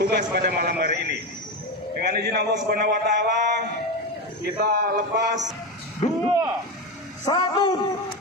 tugas pada malam hari ini. Dengan izin Allah Subhanahu wa taala, kita lepas 2, 1.